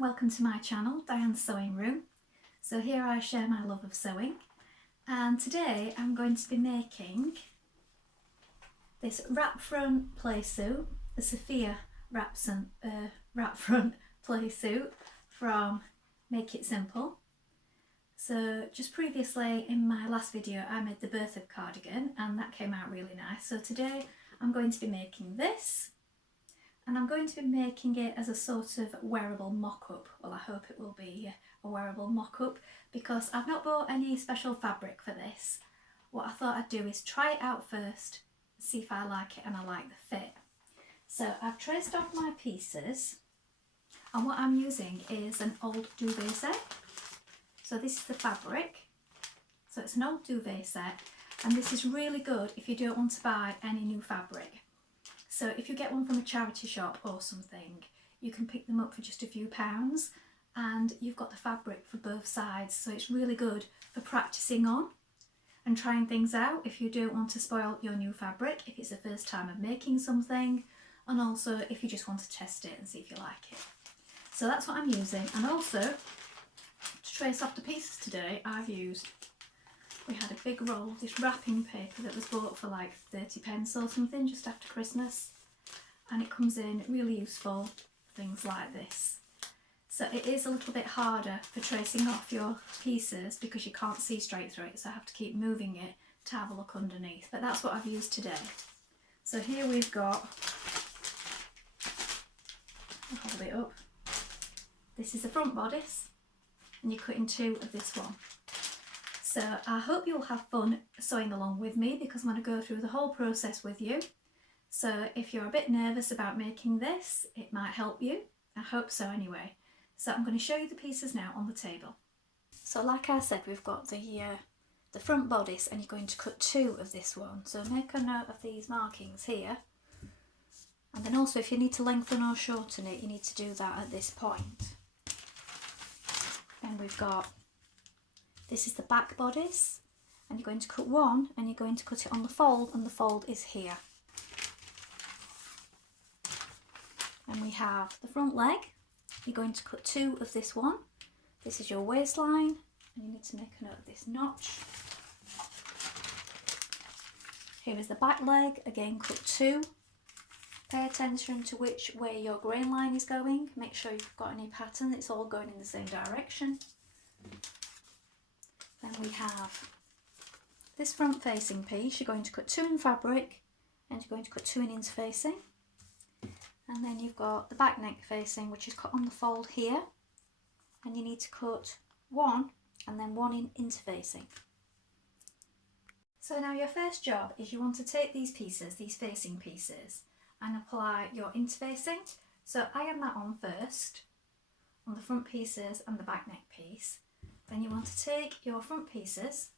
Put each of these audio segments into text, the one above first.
and welcome to my channel, Dianne's Sewing Room. So here I share my love of sewing, and today I'm going to be making this wrap front playsuit, the Safiya wrap front playsuit from Make It Simple. So just previously in my last video I made the birthday cardigan and that came out really nice. So today I'm going to be making this. And I'm going to be making it as a sort of wearable mock-up. Well, I hope it will be a wearable mock-up because I've not bought any special fabric for this. What I thought I'd do is try it out first, see if I like it and I like the fit. So I've traced off my pieces and what I'm using is an old duvet set. So this is the fabric. So it's an old duvet set and this is really good if you don't want to buy any new fabric. So if you get one from a charity shop or something, you can pick them up for just a few pounds and you've got the fabric for both sides. So it's really good for practicing on and trying things out if you don't want to spoil your new fabric, if it's the first time of making something, and also if you just want to test it and see if you like it. So that's what I'm using. And also to trace off the pieces today, we had a big roll of this wrapping paper that was bought for like 30p or something just after Christmas, and it comes in really useful for things like this. So it is a little bit harder for tracing off your pieces because you can't see straight through it, so I have to keep moving it to have a look underneath, but that's what I've used today. So here we've got, I'll hold it up, this is the front bodice and you're cutting two of this one. So I hope you'll have fun sewing along with me because I'm going to go through the whole process with you. So if you're a bit nervous about making this, it might help you. I hope so anyway. So I'm going to show you the pieces now on the table. So like I said, we've got the front bodice and you're going to cut two of this one. So make a note of these markings here. And then also if you need to lengthen or shorten it, you need to do that at this point. Then we've got, this is the back bodice and you're going to cut one and you're going to cut it on the fold, and the fold is here. And we have the front leg, you're going to cut two of this one. This is your waistline and you need to make a note of this notch. Here is the back leg, again cut two. Pay attention to which way your grain line is going, make sure you've got any pattern, it's all going in the same direction. Then we have this front facing piece, you're going to cut two in fabric and you're going to cut two in interfacing. And then you've got the back neck facing, which is cut on the fold here, and you need to cut one and then one in interfacing. So now your first job is you want to take these pieces, these facing pieces, and apply your interfacing. So iron that on first, on the front pieces and the back neck piece. Then you want to take your front pieces,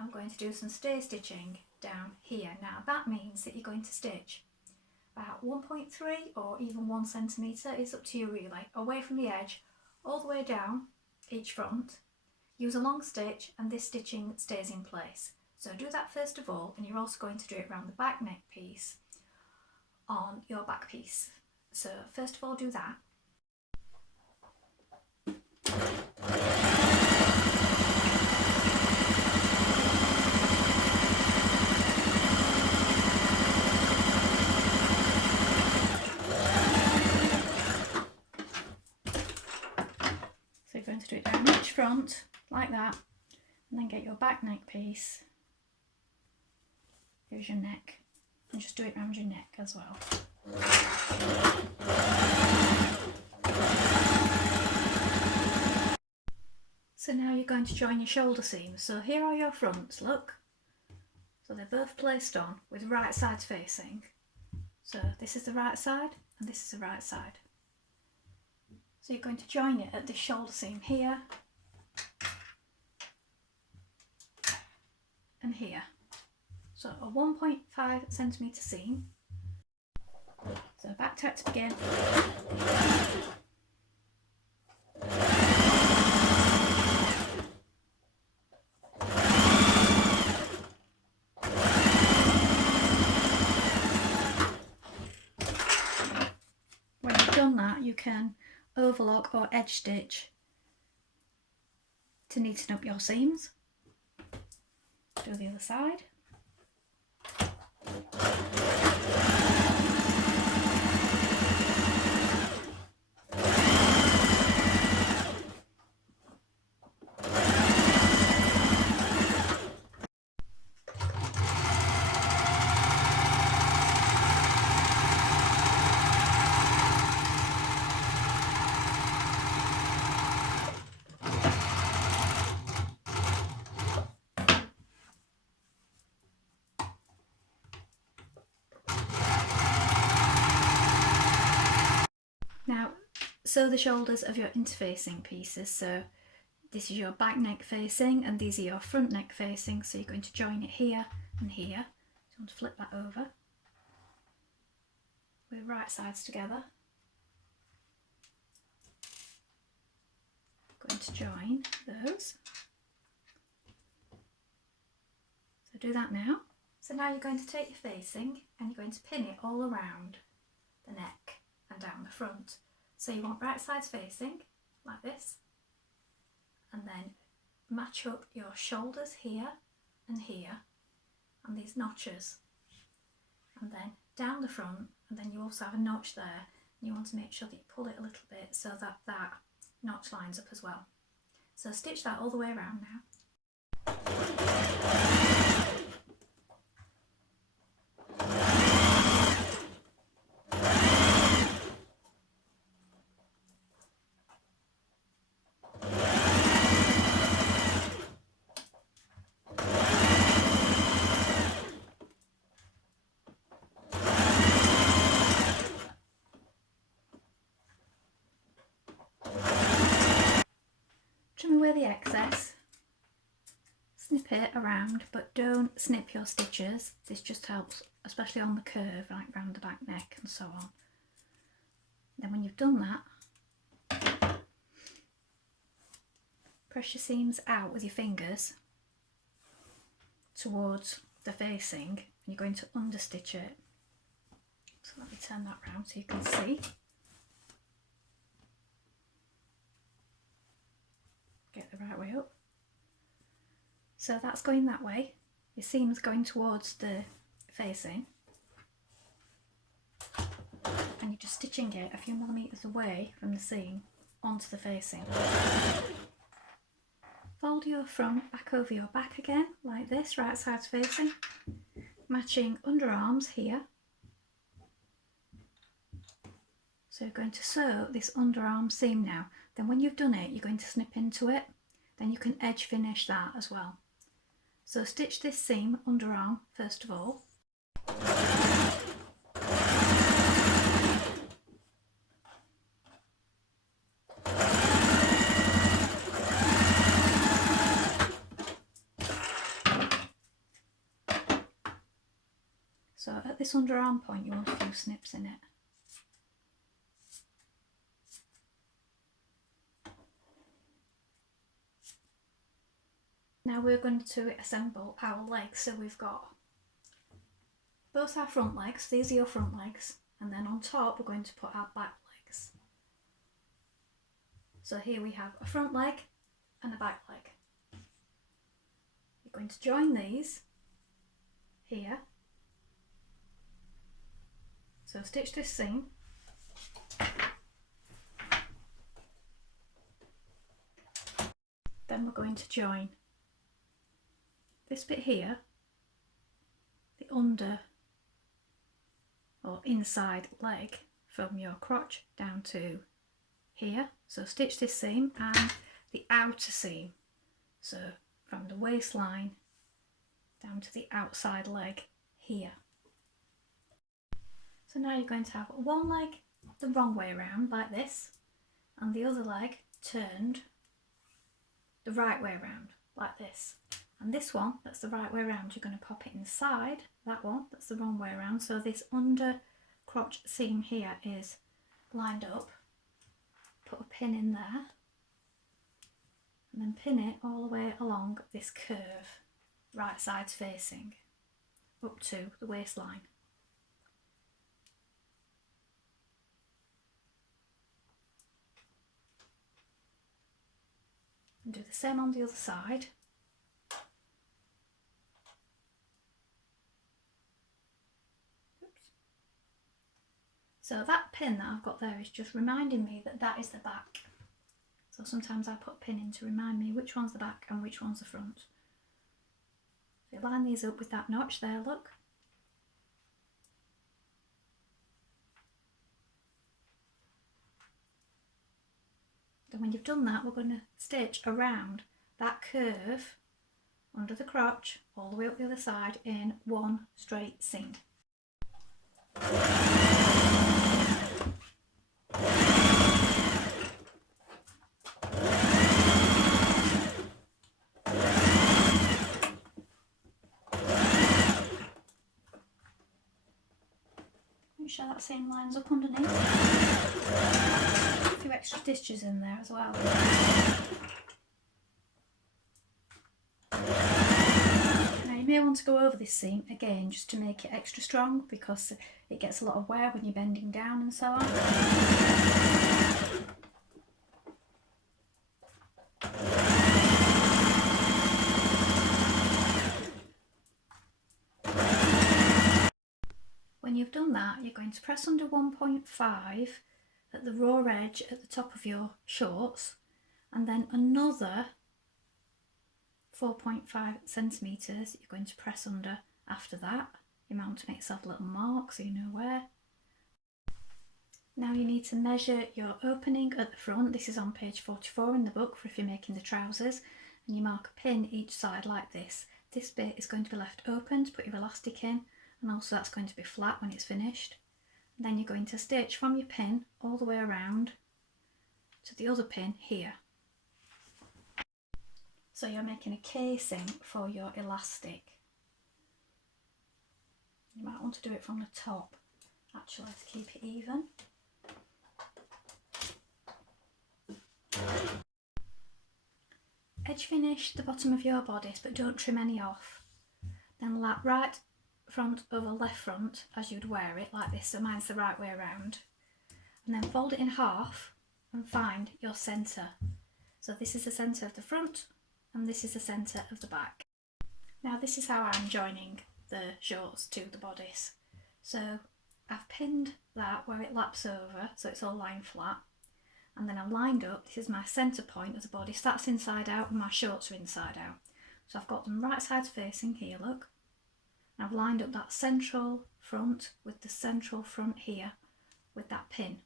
I'm going to do some stay stitching down here. Now that means that you're going to stitch about 1.3 or even 1 centimetre, it's up to you really, away from the edge, all the way down each front. Use a long stitch and this stitching stays in place. So do that first of all, and you're also going to do it around the back neck piece on your back piece. So first of all do that. So you're going to do it down each front like that, and then get your back neck piece. Here's your neck, and just do it around your neck as well. So now you're going to join your shoulder seams. So here are your fronts, look. So they're both placed on with right sides facing. So this is the right side and this is the right side. So you're going to join it at this shoulder seam here and here. So a 1.5 centimetre seam. So back tack to begin. When you've done that, you can overlock or edge stitch to neaten up your seams. Do the other side. Now, sew the shoulders of your interfacing pieces. So this is your back neck facing and these are your front neck facing. So you're going to join it here and here. So you want to flip that over with right sides together. Going to join those. So do that now. So now you're going to take your facing and you're going to pin it all around the neck and down the front. So you want right sides facing like this, and then match up your shoulders here and here and these notches, and then down the front, and then you also have a notch there and you want to make sure that you pull it a little bit so that that notch lines up as well. So stitch that all the way around now. Trim away the excess, snip it around, but don't snip your stitches. This just helps, especially on the curve, like round the back neck and so on. Then when you've done that, press your seams out with your fingers towards the facing, and you're going to understitch it. So let me turn that round so you can see. Get the right way up. So that's going that way. Your seam's going towards the facing. And you're just stitching it a few millimetres away from the seam onto the facing. Fold your front back over your back again, like this, right sides facing. Matching underarms here. So you're going to sew this underarm seam now. Then when you've done it, you're going to snip into it. Then you can edge finish that as well. So stitch this seam underarm first of all. So at this underarm point, you want a few snips in it. Now we're going to assemble our legs. So we've got both our front legs, these are your front legs, and then on top we're going to put our back legs. So here we have a front leg and a back leg. You're going to join these here. So stitch this seam. Then we're going to join this bit here, the under or inside leg from your crotch down to here. So stitch this seam and the outer seam. So from the waistline down to the outside leg here. So now you're going to have one leg the wrong way around like this, and the other leg turned the right way around like this. And this one that's the right way around, you're going to pop it inside that one that's the wrong way around. So this under crotch seam here is lined up. Put a pin in there and then pin it all the way along this curve, right sides facing, up to the waistline. And do the same on the other side. Oops. So that pin that I've got there is just reminding me that that is the back. So sometimes I put a pin in to remind me which one's the back and which one's the front. So you line these up with that notch there, look. Then when you've done that, we're going to stitch around that curve under the crotch all the way up the other side in one straight seam. Make sure that seam lines up underneath. A few extra stitches in there as well. Now you may want to go over this seam again just to make it extra strong, because it gets a lot of wear when you're bending down and so on. When you've done that, you're going to press under 1.5 at the raw edge at the top of your shorts, and then another 4.5 centimetres you're going to press under after that. You might want to make yourself a little mark so you know where. Now you need to measure your opening at the front. This is on page 44 in the book for if you're making the trousers, and you mark a pin each side like this. This bit is going to be left open to put your elastic in, and also that's going to be flat when it's finished. And then you're going to stitch from your pin all the way around to the other pin here. So you're making a casing for your elastic. You might want to do it from the top actually to keep it even. Edge finish the bottom of your bodice, but don't trim any off. Then lap right front over left front as you'd wear it, like this, so mine's the right way around. And then fold it in half and find your centre. So this is the centre of the front and this is the centre of the back. Now this is how I'm joining the shorts to the bodice. So I've pinned that where it laps over, so it's all lying flat. And then I've lined up, this is my centre point of the bodice, that's inside out and my shorts are inside out. So I've got them right sides facing here, look. And I've lined up that central front with the central front here with that pin.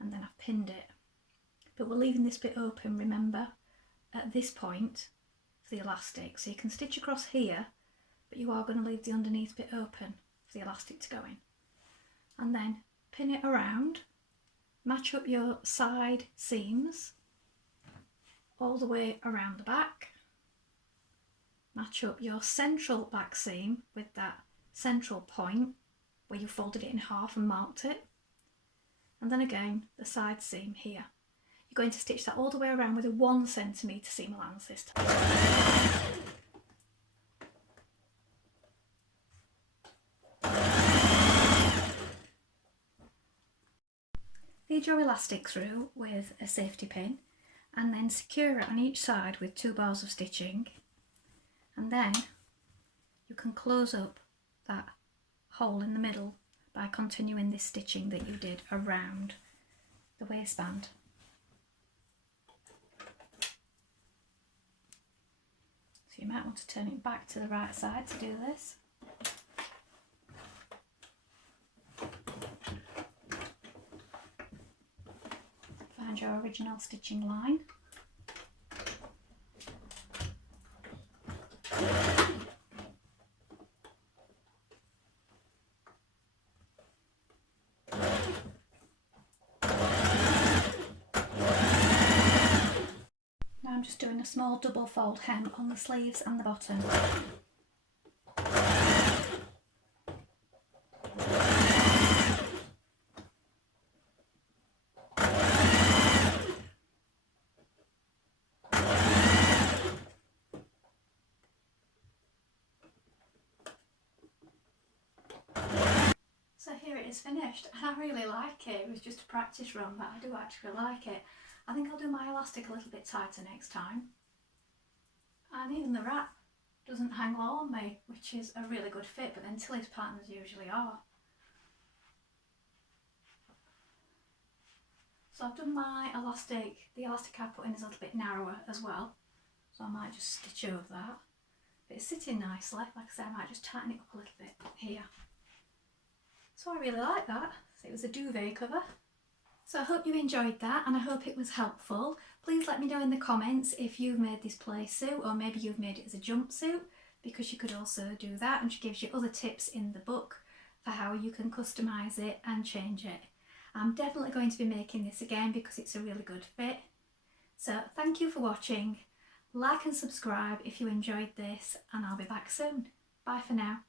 And then I've pinned it. But we're leaving this bit open, remember, at this point for the elastic. So you can stitch across here, but you are going to leave the underneath bit open for the elastic to go in. And then pin it around, match up your side seams all the way around the back. Match up your central back seam with that central point where you folded it in half and marked it. And then again, the side seam here. You're going to stitch that all the way around with a 1 centimetre seam allowance this time. Feed your elastic through with a safety pin and then secure it on each side with 2 bars of stitching. And then you can close up that hole in the middle by continuing this stitching that you did around the waistband. So you might want to turn it back to the right side to do this. Find your original stitching line. I'm just doing a small double fold hem on the sleeves and the bottom. So here it is finished and I really like it. It was just a practice run, but I do actually like it. I think I'll do my elastic a little bit tighter next time. And even the wrap doesn't hang low on me, which is a really good fit, but then Tilly's patterns usually are. So I've done my elastic, the elastic I put in is a little bit narrower as well, so I might just stitch over that. But it's sitting nicely, like I said, I might just tighten it up a little bit here. So I really like that. So it was a duvet cover. So I hope you enjoyed that and I hope it was helpful. Please let me know in the comments if you've made this play suit or maybe you've made it as a jumpsuit, because you could also do that, and she gives you other tips in the book for how you can customise it and change it. I'm definitely going to be making this again because it's a really good fit. So thank you for watching. Like and subscribe if you enjoyed this, and I'll be back soon. Bye for now.